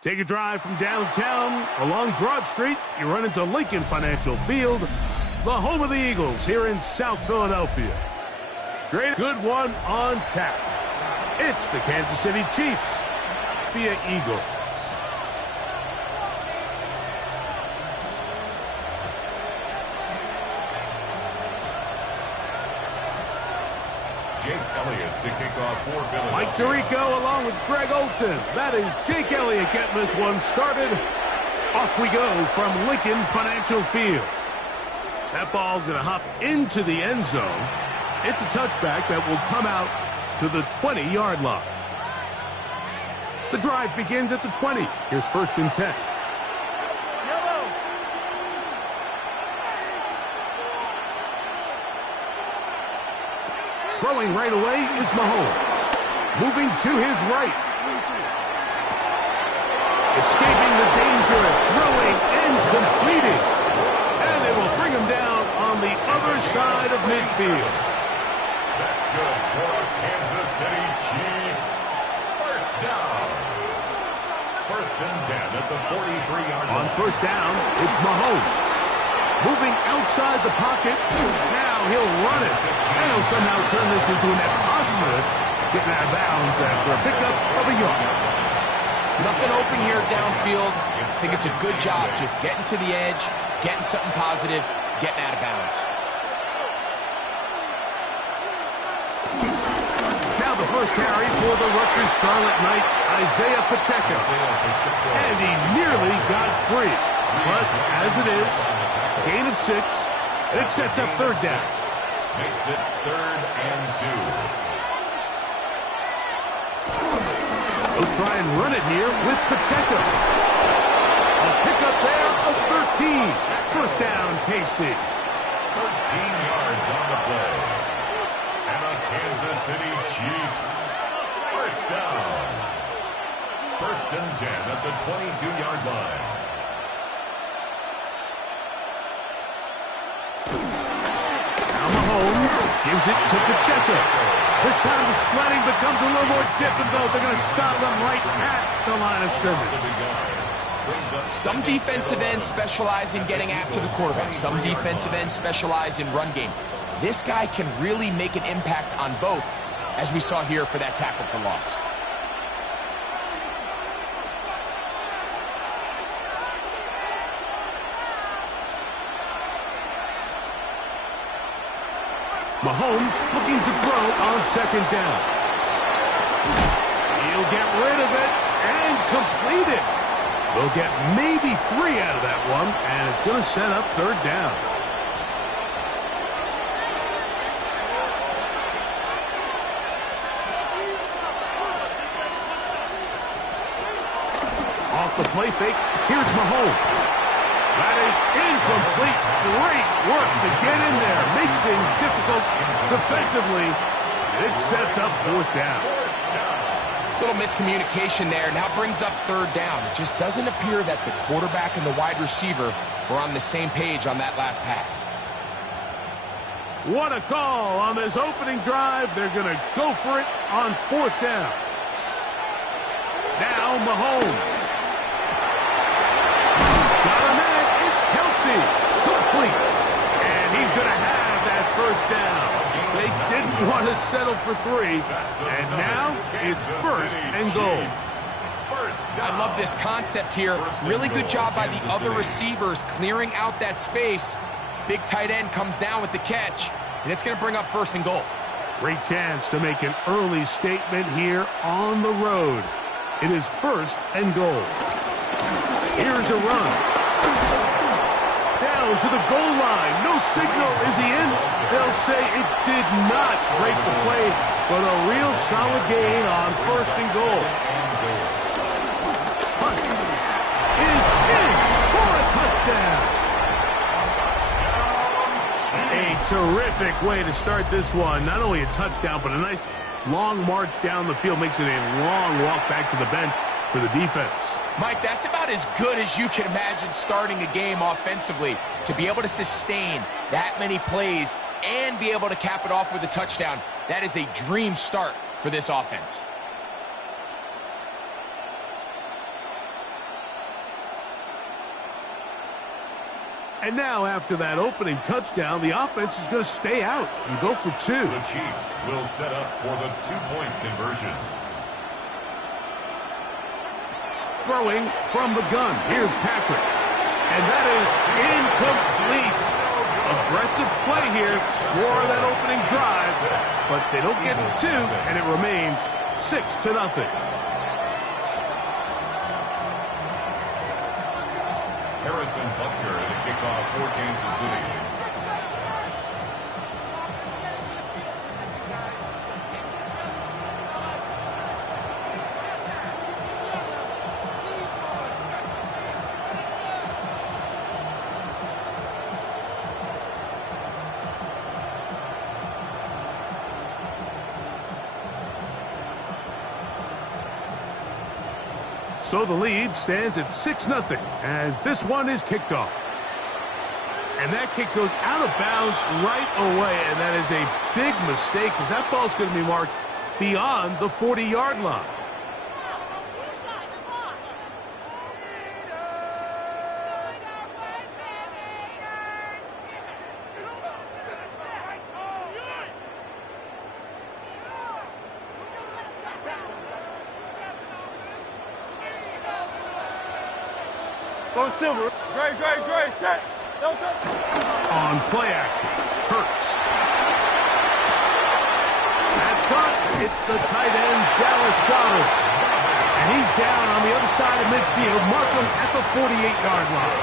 Take a drive from downtown along Broad Street. You run into Lincoln Financial Field, the home of the Eagles here in South Philadelphia. Straight good one on tap. It's the Kansas City Chiefs via Eagles. Jake Elliott to kick off for Philadelphia. Mike Tirico along with Greg Olson. That is Jake Elliott getting this one started. Off we go from Lincoln Financial Field. That ball going to hop into the end zone. It's a touchback that will come out to the 20-yard line. The drive begins at the 20. Here's 1st and 10. Throwing right away is Mahomes. Moving to his right. Escaping the danger, throwing and completing. And they will bring him down on the other side of midfield. That's good for our Kansas City Chiefs. First down. 1st and 10 at the 43-yard line. On 1st down, it's Mahomes. Moving outside the pocket. Now he'll run it. And he'll somehow turn this into a net positive. Getting out of bounds after a pickup of a yard. Nothing open here downfield. I think it's a good job just getting to the edge, getting something positive, getting out of bounds. Now the first carry for the Rutgers Scarlet Knight, Isaiah Pacheco. And he nearly got free. But as it is, gain of 6, and it sets up 3rd down. Makes it 3rd and 2. They'll try and run it here with Pacheco. A pickup there of 13. 1st down, KC. 13 yards on the play. And the Kansas City Chiefs. 1st down. 1st and 10 at the 22-yard line. Now Mahomes gives it to Pacheco. This time the sledding becomes a little more difficult. They're going to stop them right at the line of scrimmage. Some defensive ends specialize in getting after the quarterback. Some defensive ends specialize in run game. This guy can really make an impact on both, as we saw here for that tackle for loss. Mahomes looking to throw on 2nd down. He'll get rid of it and complete it. They'll get maybe 3 out of that one, and it's going to set up 3rd down. Off the play fake, here's Mahomes. That is incomplete. Great work to get in there. Make things difficult defensively. It sets up 4th down. Little miscommunication there. Now brings up 3rd down. It just doesn't appear that the quarterback and the wide receiver were on the same page on that last pass. What a call on this opening drive. They're going to go for it on 4th down. Now Mahomes. Got him in. It's Kelsey. Complete. And he's going to have that 1st down. They didn't want to settle for 3. And now it's 1st and goal. I love this concept here. Really good job by the other receivers clearing out that space. Big tight end comes down with the catch. And it's going to bring up 1st and goal. Great chance to make an early statement here on the road. It is 1st and goal. Here's a run. Down to the goal line. No signal. Is he in? They'll say it did not break the play, but a real solid gain on 1st and goal. Hunt is in for a touchdown. A terrific way to start this one. Not only a touchdown, but a nice long march down the field. Makes it a long walk back to the bench for the defense. Mike, that's about as good as you can imagine starting a game offensively. To be able to sustain that many plays and be able to cap it off with a touchdown, that is a dream start for this offense. And now, after that opening touchdown, the offense is going to stay out and go for 2. The Chiefs will set up for the 2-point conversion. Throwing from the gun. Here's Patrick. And that is incomplete. Aggressive play here. Score that opening drive. But they don't get to 2, and it remains 6-0. Harrison Butker in the kickoff for Kansas City. So the lead stands at 6-0 as this one is kicked off. And that kick goes out of bounds right away, and that is a big mistake because that ball's going to be marked beyond the 40-yard line. Go Silver. Dre, set. On play action, Hurts. That's caught. It's the tight end, Dallas Goedert. And he's down on the other side of midfield. Mark him at the 48-yard line.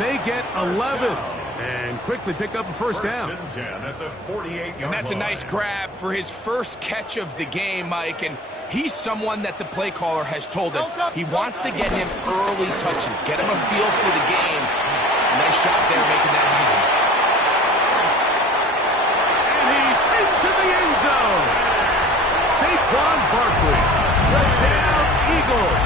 They get 11 and quickly pick up a first down. And 10 at the 48-yard And that's a nice line. grab for his first catch of the game, Mike. And he's someone that the play caller has told us he wants to get him early touches, get him a feel for the game. Nice job there making that happen. And he's into the end zone. Saquon Barkley. Touchdown, Eagles.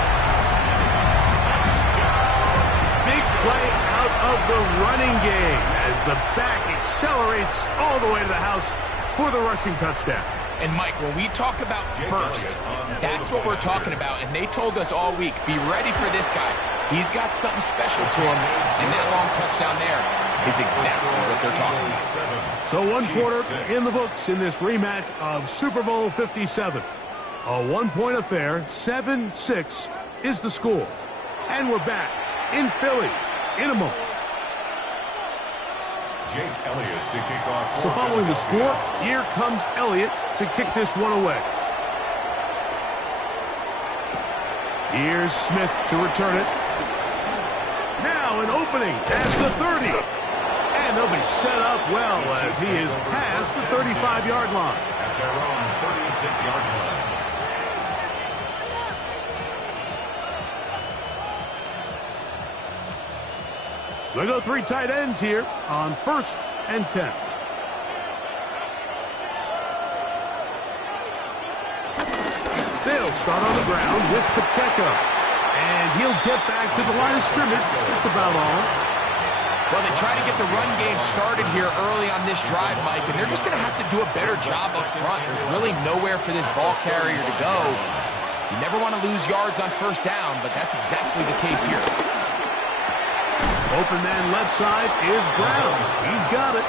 Big play out of the running game as the back accelerates all the way to the house for the rushing touchdown. And, Mike, when we talk about burst, that's what we're talking about. And they told us all week, be ready for this guy. He's got something special to him, and that long touchdown there is exactly what they're talking about. So 1 quarter in the books in this rematch of Super Bowl 57. A one-point affair, 7-6 is the score. And we're back in Philly in a moment. Jake Elliott to kick off. So following the score, here comes Elliott to kick this one away. Here's Smith to return it. Now an opening at the 30. And they'll be set up well as he is past the 35-yard line. At their own 36-yard line. They go 3 tight ends here on 1st and 10. They'll start on the ground with Pacheco. And he'll get back to the line of scrimmage. That's about all. Well, they try to get the run game started here early on this drive, Mike, and they're just going to have to do a better job up front. There's really nowhere for this ball carrier to go. You never want to lose yards on 1st down, but that's exactly the case here. Open man left side is Brown. He's got it.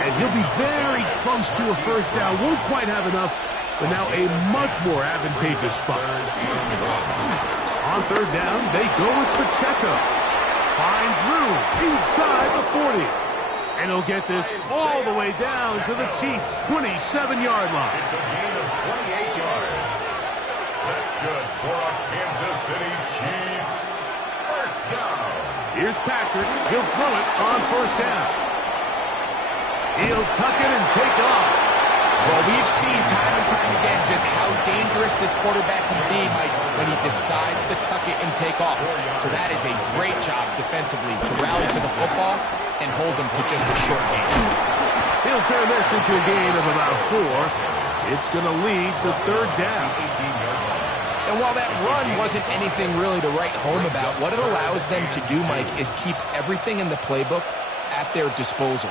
And he'll be very close to a 1st down. Won't quite have enough, but now a much more advantageous spot. On 3rd down, they go with Pacheco. Finds room inside the 40. And he'll get this all the way down to the Chiefs' 27-yard line. It's a gain of 28 yards. That's good for a Kansas City Chiefs. 1st down. Here's Patrick. He'll throw it on 1st down. He'll tuck it and take off. Well, we've seen time and time again just how dangerous this quarterback can be, Mike, when he decides to tuck it and take off. So that is a great job defensively to rally to the football and hold them to just a short gain. He'll turn this into a gain of about 4. It's going to lead to 3rd down. And while that run wasn't anything really to write home about, what it allows them to do, Mike, is keep everything in the playbook at their disposal.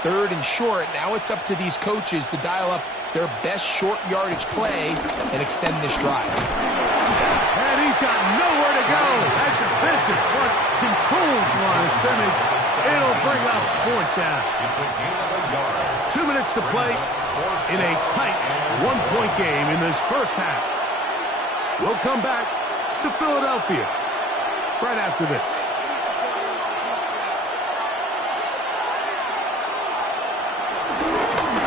3rd and short, now it's up to these coaches to dial up their best short yardage play and extend this drive. And he's got nowhere to go. That defense defensive front controls the line of scrimmage. It'll bring up fourth down. It's a gain of a yard. 2 minutes to play in a tight one-point game in this first half. We'll come back to Philadelphia right after this.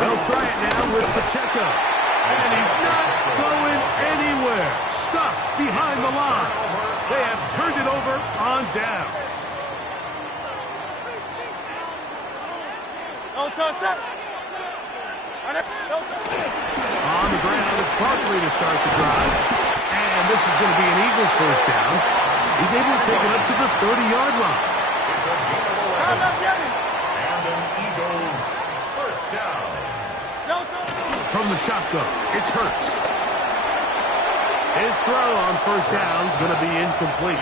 They'll try it now with Pacheco. And he's not going anywhere. Stuffed behind the line. They have turned it over on downs. On the ground, it's Barkley to start the drive. And this is going to be an Eagles first down. He's able to take it up to the 30-yard line. It's a gain of 11. And an Eagles first down. From the shotgun, it's Hurts. His throw on first down is going to be incomplete.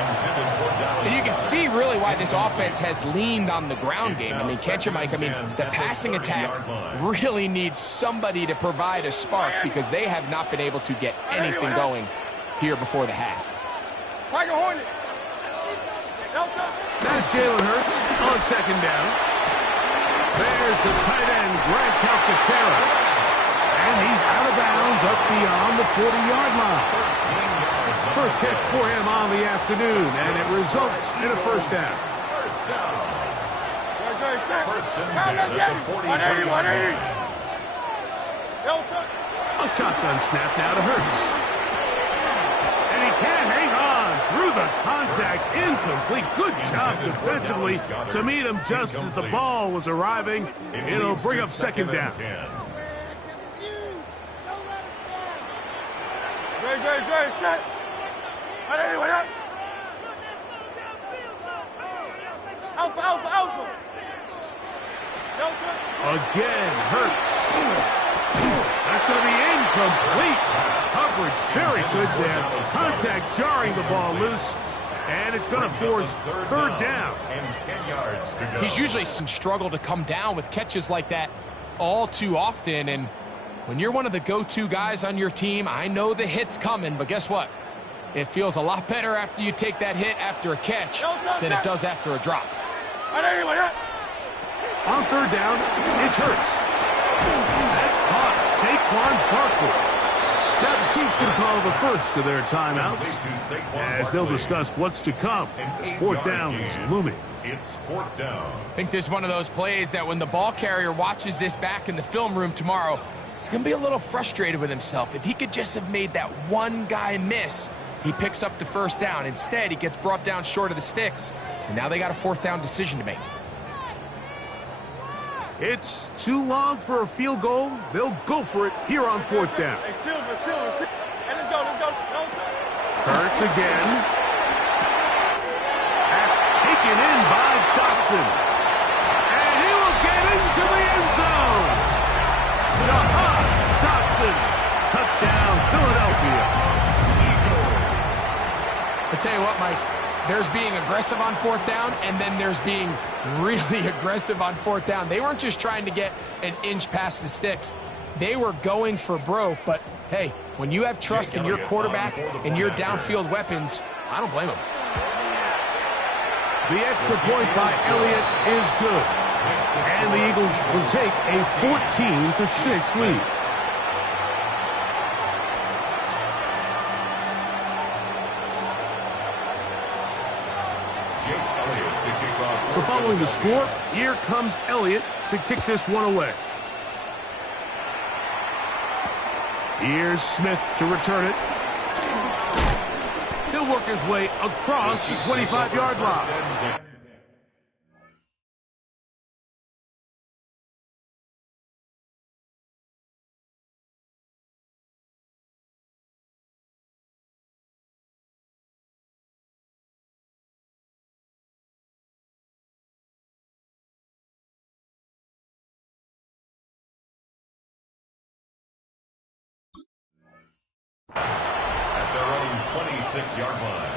And you can see really why this offense has leaned on the ground game. I mean, can't you, Mike? I mean, the passing attack really needs somebody to provide a spark because they have not been able to get anything going here before the half. That's Jalen Hurts on second down. There's the tight end, Greg Calcaterra. And he's out of bounds up beyond the 40-yard line. First catch for him on the afternoon, and it results in a first down. First down. First and 10 at the 40-yard line. A shotgun snap now to Hurts. And he can't hang on through the contact. Incomplete. Good job defensively to meet him just as the ball was arriving. It'll bring up second down. Again, Hurts. That's going to be incomplete. Coverage very good there. Contact jarring the ball loose. And it's going to force third down. And 10 yards to go. He's usually some struggle to come down with catches like that all too often. And when you're one of the go-to guys on your team, I know the hit's coming, but guess what? It feels a lot better after you take that hit after a catch than it does after a drop. On third down, it's Hurts. That's caught. Saquon Barkley. Now the Chiefs can call the first of their timeouts as they'll discuss what's to come. As fourth down is looming. It's fourth down. I think this is one of those plays that when the ball carrier watches this back in the film room tomorrow, he's going to be a little frustrated with himself. If he could just have made that one guy miss, he picks up the first down. Instead, he gets brought down short of the sticks, and now they got a fourth down decision to make. It's too long for a field goal. They'll go for it here on fourth down. Hurts again. That's taken in by Dotson. And he will get into the end zone. Dotson. Touchdown, Philadelphia. I'll tell you what, Mike. There's being aggressive on fourth down, and then there's being really aggressive on fourth down. They weren't just trying to get an inch past the sticks. They were going for broke, but hey, when you have trust in your quarterback and your downfield weapons, I don't blame them. The extra point by Elliott is good. And the Eagles will take a 14-6 lead. So following the score, here comes Elliott to kick this one away. Here's Smith to return it. He'll work his way across the 25-yard line. At their own 26-yard line.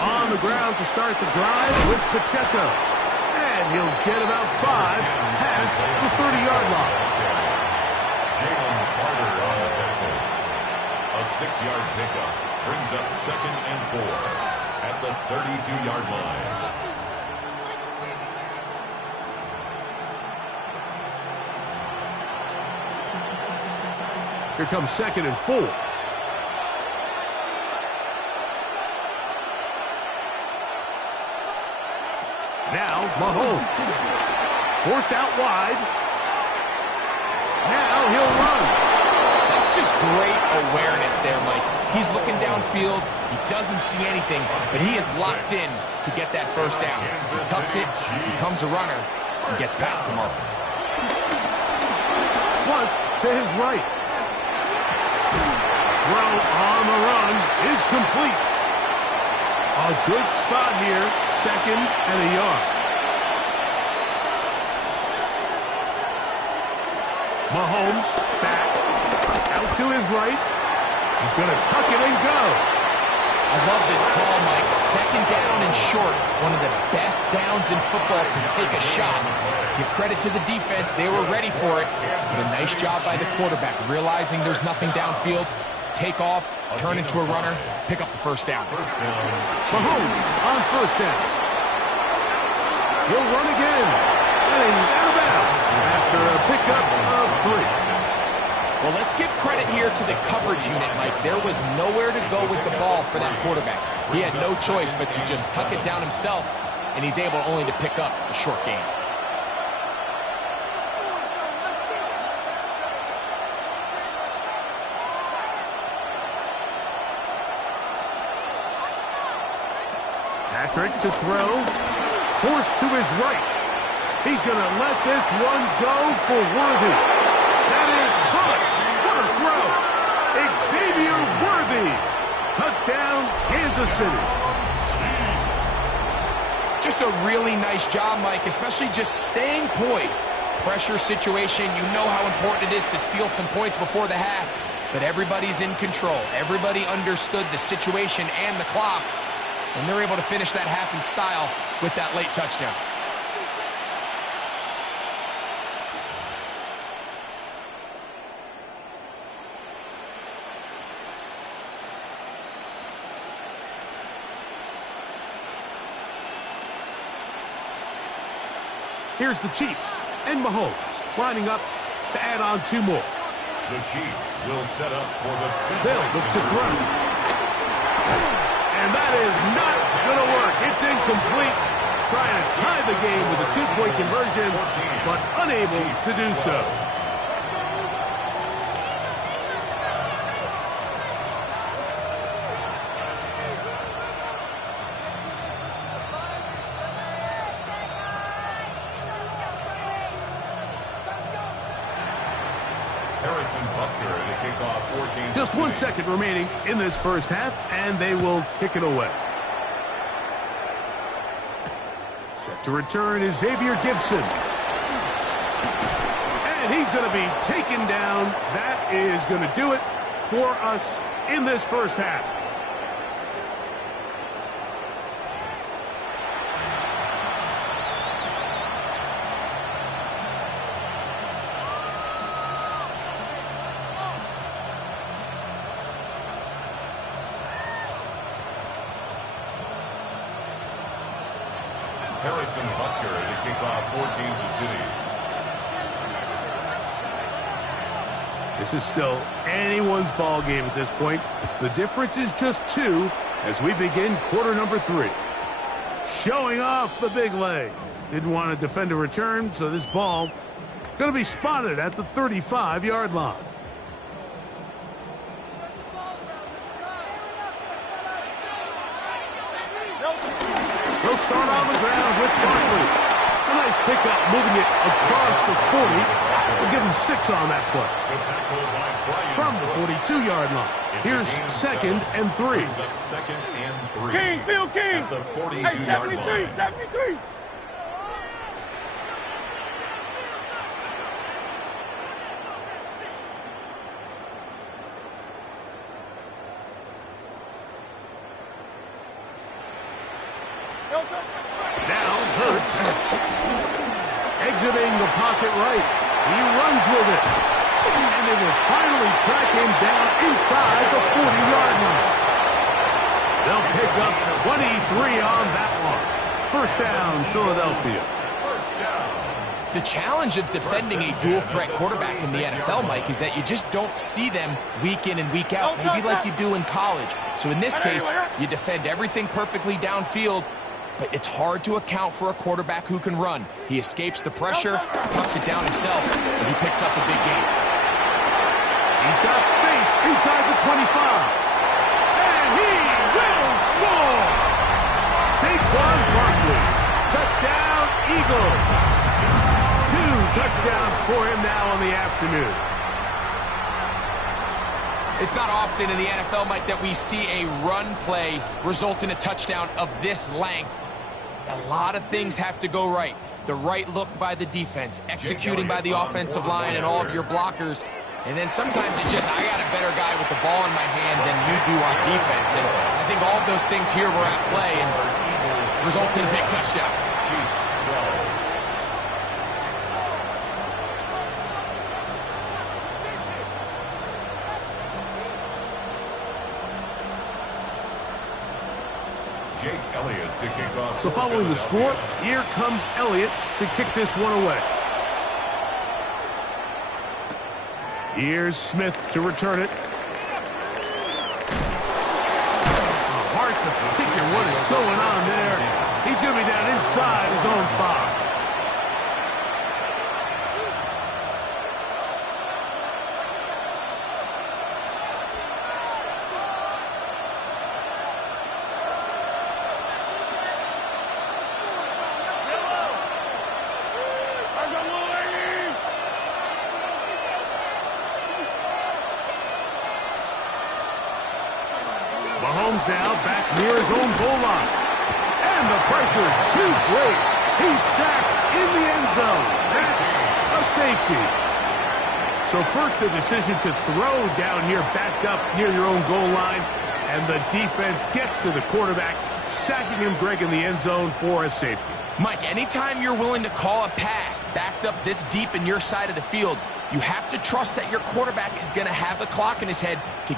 On the ground to start the drive with Pacheco. And he'll get about 5 past the 30-yard line. Jalen Carter on the tackle. A 6-yard pickup brings up 2nd and 4 at the 32-yard line. Here comes 2nd and 4. Now Mahomes. Forced out wide. Now he'll run. That's just great awareness there, Mike. He's looking downfield. He doesn't see anything, but he is locked in to get that first down. He tucks it, becomes a runner, and gets past the marker. Plus to his right. Throw on the run is complete. A good spot here, 2nd and a yard. Mahomes back out to his right. He's going to tuck it and go. I love this call, Mike. 2nd down and short. One of the best downs in football to take a shot. Give credit to the defense. They were ready for it. But a nice job by the quarterback, realizing there's nothing downfield. Take off, turn into a runner, pick up the first down. Mahomes on first down. He'll run again. And he's out of bounds after a pickup of 3. Well, let's give credit here to the coverage unit, Mike. There was nowhere to go with the ball for that quarterback. He had no choice but to just tuck it down himself, and he's able only to pick up a short gain. Patrick to throw. Forced to his right. He's going to let this one go for Worthy. That is caught. What a throw. Xavier Worthy. Touchdown, Kansas City. Just a really nice job, Mike, especially just staying poised. Pressure situation, you know how important it is to steal some points before the half, but everybody's in control. Everybody understood the situation and the clock, and they're able to finish that half in style with that late touchdown. Here's the Chiefs and Mahomes lining up to add on 2 more. The Chiefs will set up for the They'll look to throw. And that is not going to work. It's incomplete. Trying to tie the game with a 2-point conversion, but unable to do so. Just 1 second remaining in this first half, and they will kick it away. Set to return is Xavier Gibson. And he's going to be taken down. That is going to do it for us in this first half. Harrison Butker to kick off for Kansas City. This is still anyone's ball game at this point. The difference is just 2 as we begin quarter number 3. Showing off the big leg. Didn't want to defend a return, so this ball going to be spotted at the 35-yard line. He'll start on the ground with Barkley. A nice pickup, moving it across the 40. We'll give him 6 on that play. From the 42-yard line. Here's 2nd and 3. King, Bill King. At the 42-yard hey, 73, line. 73. Now Hurts exiting the pocket right. He runs with it. And they will finally track him down inside the 40-yard line. They'll pick up 23 on that one. First down, Philadelphia. First down. The challenge of defending a dual-threat quarterback in the NFL, Mike, is that you just don't see them week in and week out, maybe like you do in college. So in this case, you defend everything perfectly downfield, but it's hard to account for a quarterback who can run. He escapes the pressure, tucks it down himself, and he picks up a big gain. He's got space inside the 25. And he will score! Saquon Barkley. Touchdown, Eagles. 2 touchdowns for him now in the afternoon. It's not often in the NFL, Mike, that we see a run play result in a touchdown of this length. A lot of things have to go right. The right look by the defense, executing by the offensive line and all of your blockers. And then sometimes it's just, I got a better guy with the ball in my hand than you do on defense. And I think all of those things here were at play and results in a big touchdown. Chiefs 12. Jake Elliott to kick off. So following the score, here comes Elliott to kick this one away. Here's Smith to return it. Hard to figure what is going on there. He's going to be down inside his own 5. Mahomes now back near his own goal line. And the pressure too great. He's sacked in the end zone. That's a safety. So first the decision to throw down here backed up near your own goal line. And the defense gets to the quarterback, sacking him, Greg, in the end zone for a safety. Mike, anytime you're willing to call a pass backed up this deep in your side of the field, you have to trust that your quarterback is going to have the clock in his head to